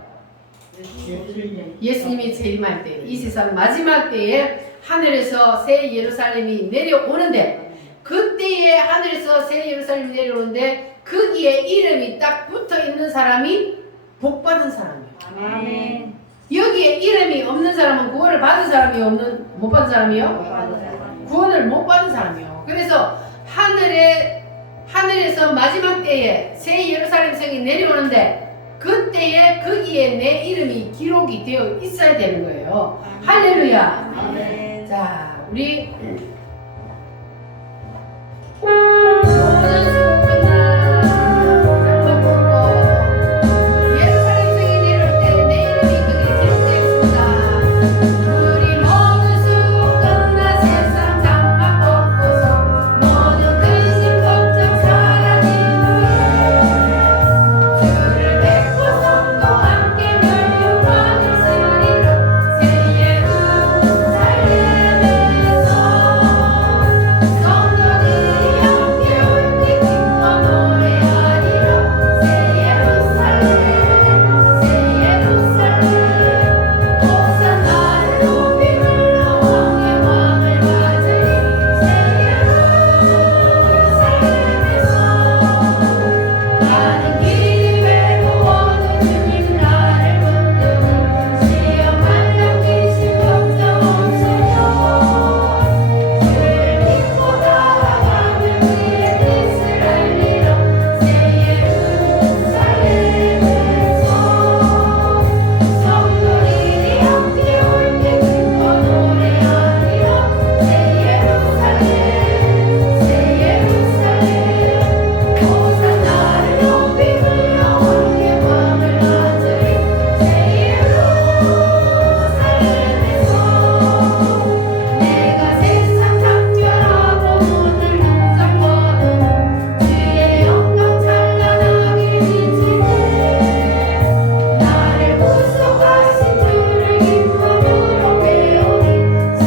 예수님이 재림할 때, 이 세상 마지막 때에 하늘에서 새 예루살렘이 내려오는데, 그때에 하늘에서 새 예루살렘이 내려오는데 거기에 이름이 딱 붙어 있는 사람이 복 받은 사람이에요. 아멘. 여기에 이름이 없는 사람은 구원을 받은 사람이 못 받은 사람이요? 구원을 못 받은 사람이요. 그래서 하늘에서 마지막 때에 새 예루살렘 성이 내려오는데 그때에 거기에 내 이름이 기록이 되어 있어야 되는 거예요. 할렐루야. 아멘. 자, 우리 모든 수고 끝나 장막 보고 예루살렘 성이 내려올 때 내 이름이 거기에 기록되어 있습니다. 우리 모든 수고 끝나 세상 장막 벗고서 모든 근심 걱정 사라진 후에 주를 뵙고 성도 함께 멸류관을 쓰리라. 새 예루살렘에서 성도들이 함께 올때 기뻐 노래하리라. 새 예루살렘 새 예루살렘 호산나를 높이 불러 왕의 왕을 맞으리. 새 예루살렘에서 가는 길이 외로워도 주님 나를 붙드니 시험만 남기신 걱정 없으며 주를 믿고 나아가면 그의 뜻을 알리라. 새 예루살렘에서 성도들이 함께 올 때 기뻐 노래하리라. 새 예루살렘 호산나를 높이 불러 왕의 왕을 맞으리. 새 예루살렘에서 내가 세상 작별하고 문을 잠궈 주의 영광 찬란하게 비칠 때 나를 구속하신 주를 기쁨으로 배우리. 새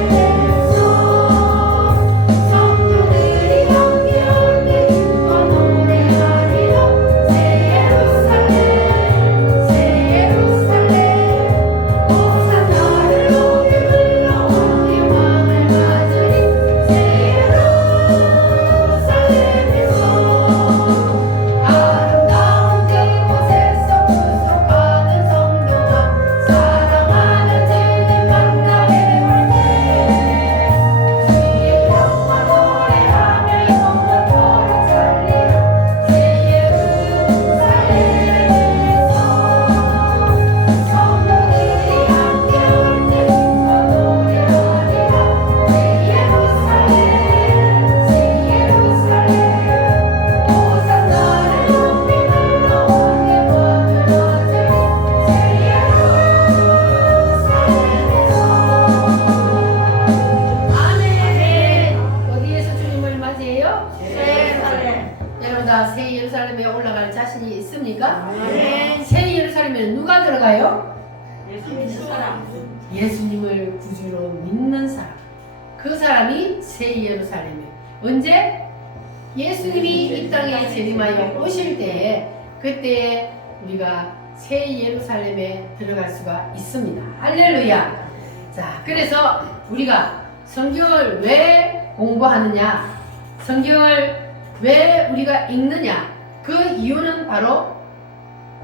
예루살렘에서 성도들이 함께 올 때 기뻐 노래하리라. 새 예루살렘 호산나를 높이 불러 왕의 왕을 맞으리. 새 예루살렘에서 아름다운 그곳에서 구속받은 성도와 사랑하는 주님 만나게 올 때 주의 평화 노래하며 영원토록 살리라. 새 예루살렘에서 성도들이 함께 올 때 기뻐 노래하리라. 새 예루살렘 호산나를 높이 불러 왕의 왕을 맞으리. 새 예루살렘에서 아멘. 어디에서 주님을 맞이해요? 여러분 다 새 예루살렘에 올라갈 자신이 있습니까? 아멘. 새 예루살렘에 누가 들어가요? 예수 사람. 예수님을 구주로 믿는 사람. 그 사람이 새 예루살렘에 언제? 예수님이 이 땅에 재림하여 오실 때에 그때에 우리가 새 예루살렘에 들어갈 수가 있습니다. 할렐루야. 자, 그래서 우리가 성경을 왜 공부하느냐? 성경을 왜 우리가 읽느냐? 그 이유는 바로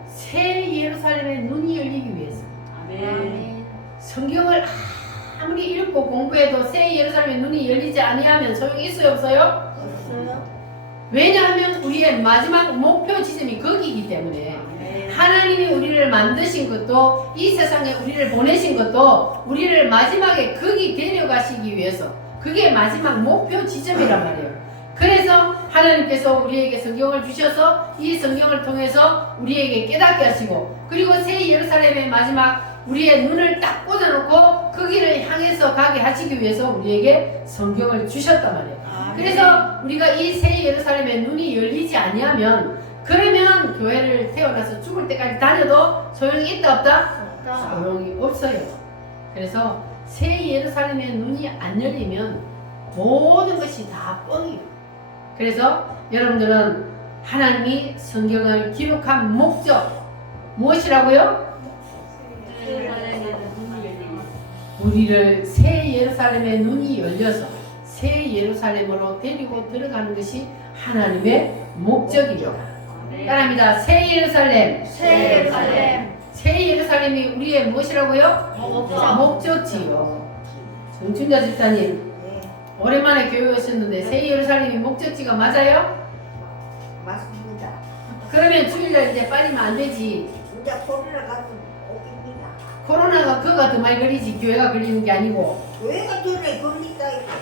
새 예루살렘의 눈이 열리기 위해서. 아멘. 성경을 아무리 읽고 공부해도 새 예루살렘의 눈이 열리지 아니하면 소용이 있어요, 없어요? 왜냐하면 우리의 마지막 목표 지점이 거기이기 때문에 하나님이 우리를 만드신 것도 이 세상에 우리를 보내신 것도 우리를 마지막에 거기 데려가시기 위해서 그게 마지막 목표 지점이란 말이에요. 그래서 하나님께서 우리에게 성경을 주셔서 이 성경을 통해서 우리에게 깨닫게 하시고 그리고 새 예루살렘의 마지막 우리의 눈을 딱 꽂아놓고 그 길을 향해서 가게 하시기 위해서 우리에게 성경을 주셨단 말이에요. 그래서 우리가 이 새 예루살렘의 눈이 열리지 아니하면 그러면 교회를 태어나서 죽을 때까지 다녀도 소용이 있다 없다? 소용이 없어요. 그래서 새 예루살렘의 눈이 안 열리면 모든 것이 다 뻥이에요. 그래서 여러분들은 하나님이 성경을 기록한 목적 무엇이라고요? 우리를 새 예루살렘의 눈이 열려서 새 예루살렘으로 데리고 들어가는 것이 하나님의 목적입니다. 따라합니다. 새 예루살렘. 새 예루살렘. 새 예루살렘이 우리의 무엇이라고요? 목적지요. 정춘자 집사님 네, 오랜만에 교회 오셨는데 새 예루살렘이 목적지가 맞아요? 맞습니다. 그러면 주일날 이제 빠지면 안 되지. 진짜 코로나 가서 오깁니다. 코로나가 그가 더 많이 걸리지 교회가 걸리는 게 아니고. 교회가 전에 걸리다 이거.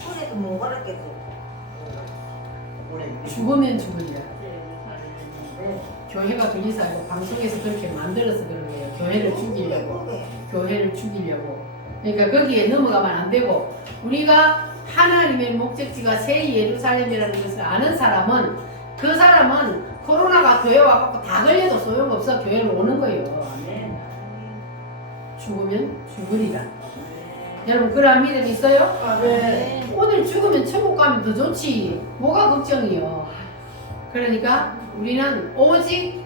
손에도 못 걸었겠어. 죽으면 죽으리라. 교회가 걸리지 않고 방송에서 그렇게 만들어서 그런 거예요. 교회를 죽이려고. 교회를 죽이려고. 그러니까 거기에 넘어가면 안 되고 우리가 하나님의 목적지가 새 예루살렘이라는 것을 아는 사람은 그 사람은 코로나가 교회 와갖고 다 걸려도 소용없어 교회로 오는 거예요. 죽으면 죽으리라. 여러분 그러한 믿음 있어요? 네. 오늘 죽으면 천국 가면 더 좋지. 뭐가 걱정이요. 그러니까 우리는 오직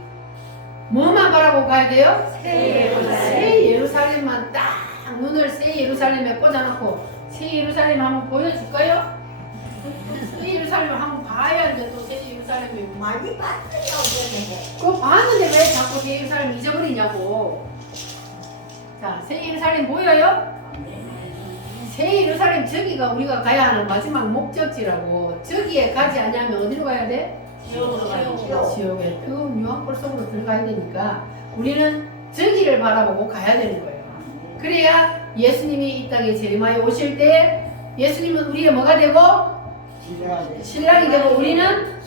뭐만 바라보고 가야 돼요? 새 예루살렘. 새 예루살렘만 딱 눈을 새 예루살렘에 꽂아놓고 새 예루살렘 한번 보여줄까요? 새 예루살렘 한번 봐야 이제 또 새 예루살렘이 많이 봤어요, 전에. 그거 봤는데 왜 자꾸 새 예루살렘 잊어버리냐고. 자, 새 예루살렘 보여요? 새 예루살렘 저기가 우리가 가야 하는 마지막 목적지라고. 저기에 가지 않으면 어디로 가야 돼? 지옥에 뜨거운 유황불 속으로 들어가야 되니까 우리는 저기를 바라보고 가야 되는 거예요. 그래야 예수님이 이 땅에 재림하여 오실 때 예수님은 우리의 뭐가 되고 신랑이 되고 우리는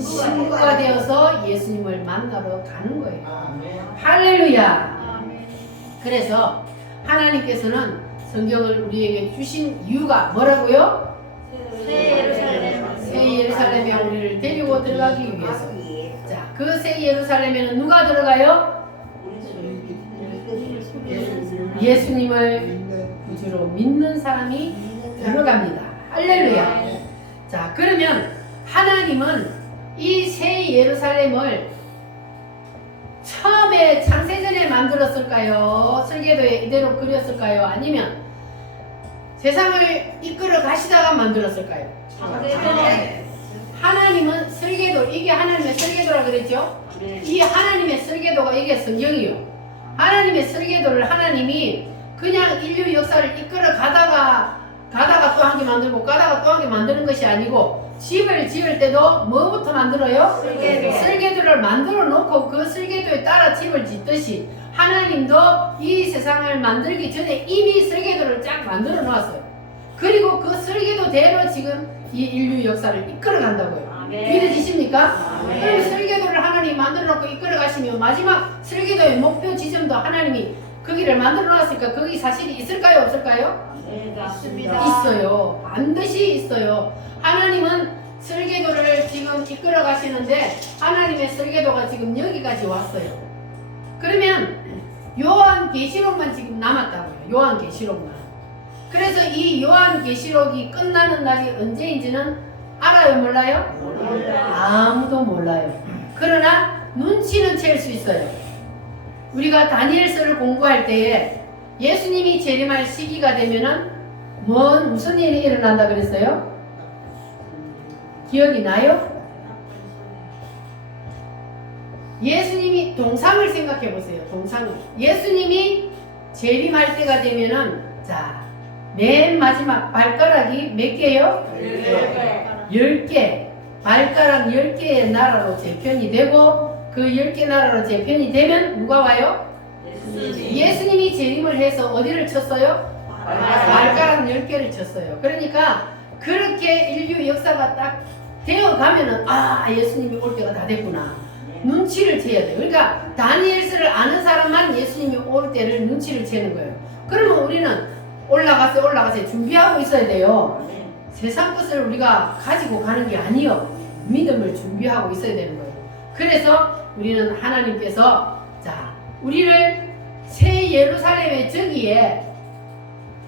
신부가 되어서 예수님을 만나러 가는 거예요. 할렐루야. 그래서 하나님께서는 성경을 우리에게 주신 이유가 뭐라고요? 새 예루살렘. 새 예루살렘에 우리를 데리고 들어가기 위해서. 자, 그 새 예루살렘에는 누가 들어가요? 예수님을 구주로 믿는 사람이 들어갑니다. 할렐루야. 자, 그러면 하나님은 이 새 예루살렘을 처음에 창세전에 만들었을까요? 설계도에 이대로 그렸을까요? 아니면 세상을 이끌어 가시다가 만들었을까요? 하나님은 설계도, 이게 하나님의 설계도라 그랬죠? 이 하나님의 설계도가 이게 성경이요. 하나님의 설계도를 하나님이 그냥 인류 역사를 이끌어 가다가 또 한 개 만들고 가다가 또 한 개 만드는 것이 아니고 집을 지을 때도 뭐부터 만들어요? 설계도를 만들어 놓고 그 설계도에 따라 집을 짓듯이 하나님도 이 세상을 만들기 전에 이미 설계도를 쫙 만들어 놓았어요. 그리고 그 설계도대로 지금 이 인류 역사를 이끌어 간다고요. 믿어지십니까? 그럼 설계도를 하나님이 만들어 놓고 이끌어 가시면 마지막 설계도의 목표 지점도 하나님이 거기를 만들어 놨으니까 거기 사실이 있을까요? 없을까요? 있어요. 반드시 있어요. 하나님은 설계도를 지금 이끌어 가시는데 하나님의 설계도가 지금 여기까지 왔어요. 그러면 요한계시록만 지금 남았다고요. 요한계시록만. 그래서 이 요한계시록이 끝나는 날이 언제인지는 알아요? 몰라요? 아무도 몰라요. 그러나 눈치는 챌 수 있어요. 우리가 다니엘서를 공부할 때에 예수님이 재림할 시기가 되면은 무슨 일이 일어난다 그랬어요? 기억이 나요? 예수님이 동상을 생각해 보세요. 동상을. 예수님이 재림할 때가 되면은 자, 맨 마지막 발가락이 몇 개요? 10개. 발가락 10개의 나라로 재편이 되고 그 10개 나라로 재편이 되면 누가 와요? 예수님이 재림을 해서 어디를 쳤어요? 발가락 10개를 쳤어요. 그러니까 그렇게 인류 역사가 딱 되어 가면은 아 예수님이 올 때가 다 됐구나. 네. 눈치를 채야 돼요. 그러니까 다니엘서를 아는 사람만 예수님이 올 때를 눈치를 채는 거예요. 그러면 우리는 올라가서 준비하고 있어야 돼요. 네. 세상 것을 우리가 가지고 가는 게 아니요. 믿음을 준비하고 있어야 되는 거예요. 그래서 우리는 하나님께서 자 우리를 새 예루살렘의 저기에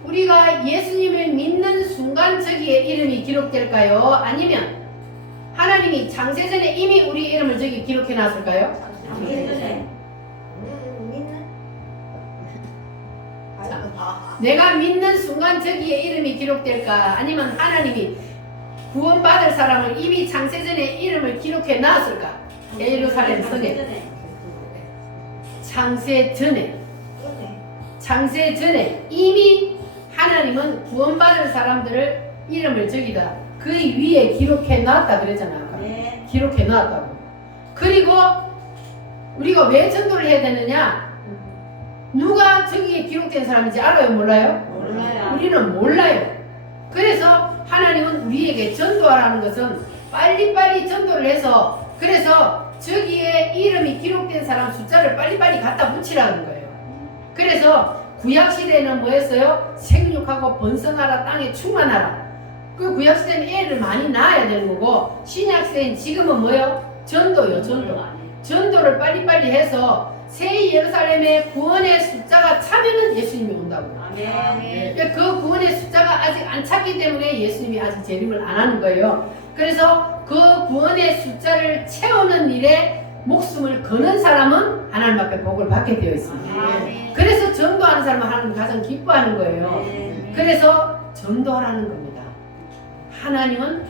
우리가 예수님을 믿는 순간 저기에 이름이 기록될까요? 아니면 하나님이 창세전에 이미 우리 이름을 저기 기록해 놨을까요? 장세전에. 믿는? 아이고, 내가 믿는 순간 저기에 이름이 기록될까? 아니면 하나님이 구원받을 사람을 이미 창세전에 이름을 기록해 놨을까? 예루살렘 성에 장세전에. 창세전에 그러네. 창세전에 이미 하나님은 구원받을 사람들을 이름을 저기다 그 위에 기록해 놨다 그랬잖아요. 아까. 네. 기록해 놨다고. 그리고 우리가 왜 전도를 해야 되느냐? 누가 저기에 기록된 사람인지 알아요? 몰라요? 몰라요. 우리는 몰라요. 그래서 하나님은 우리에게 전도하라는 것은 빨리빨리 전도를 해서 그래서 저기에 이름이 기록된 사람 숫자를 빨리빨리 갖다 붙이라는 거예요. 그래서 구약시대에는 뭐였어요? 생육하고 번성하라 땅에 충만하라. 그 구약시대는 애를 많이 낳아야 되는 거고 신약시대는 지금은 뭐예요? 전도요. 전도. 전도를 빨리빨리 해서 새 예루살렘의 구원의 숫자가 차면은 예수님이 온다고. 아멘. 그러니까 그 구원의 숫자가 아직 안 찼기 때문에 예수님이 아직 재림을 안 하는 거예요. 그래서 그 구원의 숫자를 채우는 일에 목숨을 거는 사람은 하나님 앞에 복을 받게 되어 있습니다. 아멘. 그래서 전도하는 사람은 하나님 가장 기뻐하는 거예요. 네. 그래서 전도하라는 겁니다. 하나님은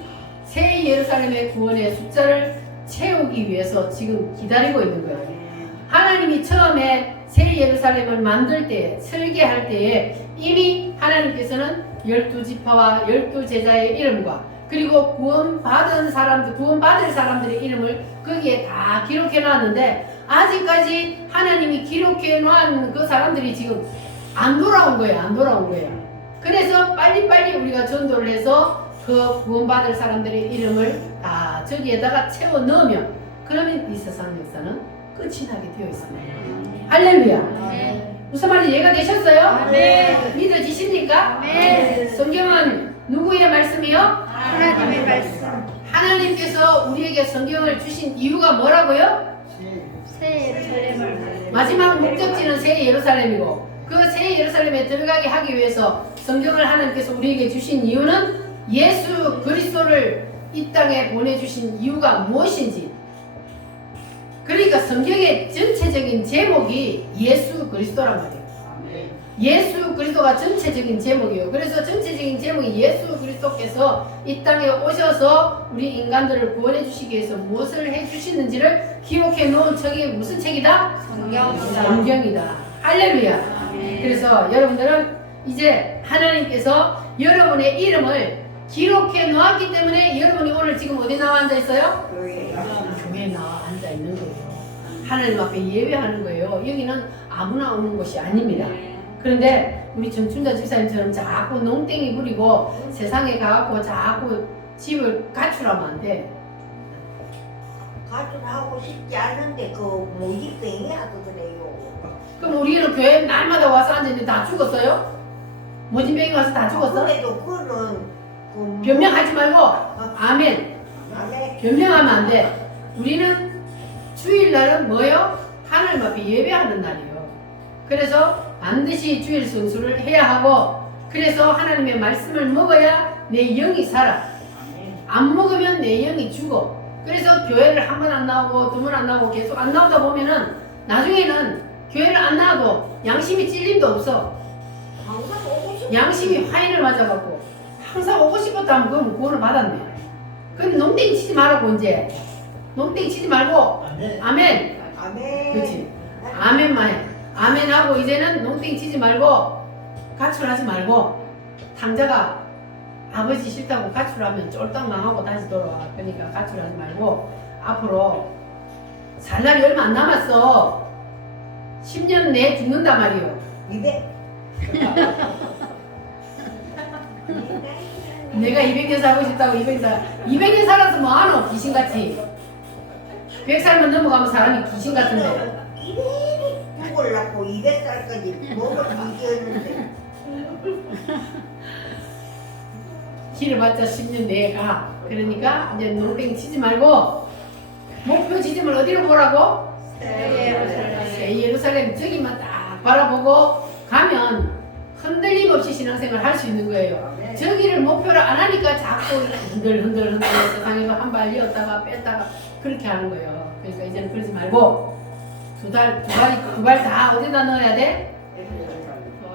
새 예루살렘의 구원의 숫자를 채우기 위해서 지금 기다리고 있는 거예요. 하나님이 처음에 새 예루살렘을 만들 때, 설계할 때에 이미 하나님께서는 12지파와 12제자의 이름과 그리고 구원받을 사람들의 이름을 거기에 다 기록해 놨는데 아직까지 하나님이 기록해 놓은 그 사람들이 지금 안 돌아온 거예요. 안 돌아온 거예요. 그래서 빨리빨리 우리가 전도를 해서 그 구원받을 사람들의 이름을 다 저기에다가 채워 넣으면 그러면 이 세상 역사는 끝이 나게 되어 있습니다. 할렐루야. 아멘. 무슨 말인지 이해가 되셨어요? 아멘. 믿어지십니까? 아멘. 성경은 누구의 말씀이요? 하나님의 말씀. 하나님께서 우리에게 성경을 주신 이유가 뭐라고요? 새 예루살렘을 마지막 목적지는 새 예루살렘이고 그 새 예루살렘에 들어가게 하기 위해서 성경을 하나님께서 우리에게 주신 이유는 예수 그리스도를 이 땅에 보내주신 이유가 무엇인지 그러니까 성경의 전체적인 제목이 예수 그리스도란 말이에요. 예수 그리스도가 전체적인 제목이에요. 그래서 전체적인 제목이 예수 그리스도께서 이 땅에 오셔서 우리 인간들을 구원해 주시기 위해서 무엇을 해 주시는지를 기록해 놓은 책이 무슨 책이다? 성경이다. 할렐루야. 그래서 여러분들은 이제 하나님께서 여러분의 이름을 기록해 놓았기 때문에 여러분이 오늘 지금 어디 나와 앉아 있어요? 교회에 나와 앉아 있는 거예요. 하나님 앞에 예배하는 거예요. 여기는 아무나 오는 곳이 아닙니다. 그런데 우리 정춘자 집사님처럼 자꾸 농땡이 부리고 세상에 가갖고 자꾸 집을 가출하면 안 돼. 가출하고 싶지 않은데 그 모집병이 아주 그래요. 그럼 우리는 교회 날마다 와서 앉았는데 다 죽었어요? 모진병이 와서 다 죽었어? 그래도 그거는 그 변명하지 말고 아멘. 아멘. 변명하면 안 돼. 우리는 주일날은 뭐요? 하나님 앞에 예배하는 날이에요. 그래서 반드시 주일 성수를 해야 하고 그래서 하나님의 말씀을 먹어야 내 영이 살아. 안 먹으면 내 영이 죽어. 그래서 교회를 한 번 안 나오고 두 번 안 나오고 계속 안 나오다 보면은 나중에는 교회를 안 나와도 양심이 찔림도 없어. 항상 오고 싶어. 양심이 화인을 맞아갖고 항상 오고 싶었다면 그건 구원을 받았네. 그럼 농땡이 치지 말라고 이제. 농땡이 치지 말고 아멘. 아멘. 그렇지. 아멘만 해. 아멘하고 이제는 농땡이 치지 말고 가출하지 말고 당자가 아버지 싫다고 가출하면 쫄딱 망하고 다시 돌아와. 그러니까 가출하지 말고 앞으로 살 날이 얼마 안 남았어. 10년 내에 죽는단 말이요. 200. 내가 200년 살고 싶다고 200년 살아서 뭐하노 귀신같이 100살만 넘어가면 사람이 귀신 같은데 이래리 죽을라고 200살까지 몸을 이겼는데 길어봤자 10년 내에 가. 그러니까 이제 농땡이 치지 말고 목표 지점을 어디로 보라고? 새 예루살렘 저기만 딱 바라보고 가면 흔들림 없이 신앙생활 할 수 있는 거예요. 저기를 목표로 안 하니까 자꾸 흔들 세상에서 한 발 이었다가 뺐다가 그렇게 하는 거예요. 그러니까 이제는 그러지 말고 두 발 다 어디다 넣어야 돼?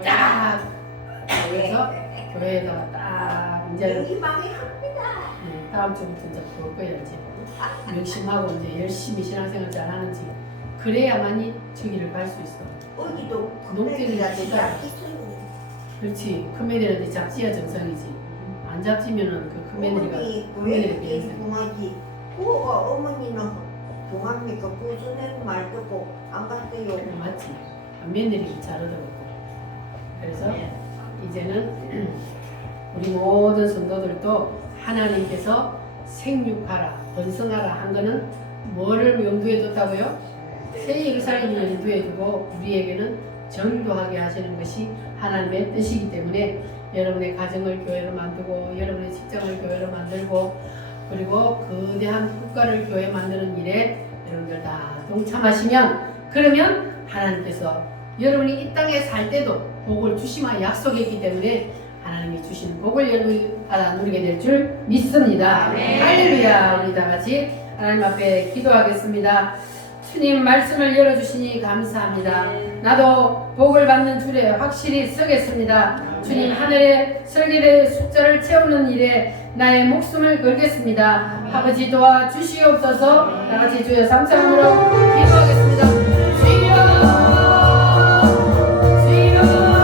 딱 그래서 교회에다가 딱 이제 여기 망해합니다. 다음 주부터 이제 볼 거예요. 이제 명심하고 이제 열심히 신앙생활 잘 하는지 그래야만이 저기를 갈 수 있어. 어디도 농땡이가 진짜. 있어요. 그렇지. 큰 며느리한테 잡지야 정상이지. 안 잡지면은 그 큰 며느리가 어머니 큰 며느리 왜 비해서. 동하지? 부어가 어머니는 동합니까? 부수는 말 듣고 안 갔어요. 맞지. 며느리 잘하더라고. 그래서 이제는 우리 모든 성도들도 하나님께서 생육하라, 번성하라 한 거는 뭐를 염두에 뒀다고요? 새 예루살렘을 염두에 두고 우리에게는 전도하게 하시는 것이 하나님의 뜻이기 때문에 여러분의 가정을 교회로 만들고 여러분의 직장을 교회로 만들고 그리고 거대한 국가를 교회 만드는 일에 여러분들 다 동참하시면 그러면 하나님께서 여러분이 이 땅에 살 때도 복을 주시마 약속했기 때문에 하나님이 주신 복을 여러분이 받아 누리게 될 줄 믿습니다. 할렐루야. 우리 다 같이 하나님 앞에 기도하겠습니다. 주님 말씀을 열어주시니 감사합니다. 나도 복을 받는 줄에 확실히 서겠습니다. 주님 하늘에 설계된 숫자를 채우는 일에 나의 목숨을 걸겠습니다. 아버지 도와 주시옵소서. 다 같이 주여 삼창으로 기도하겠습니다.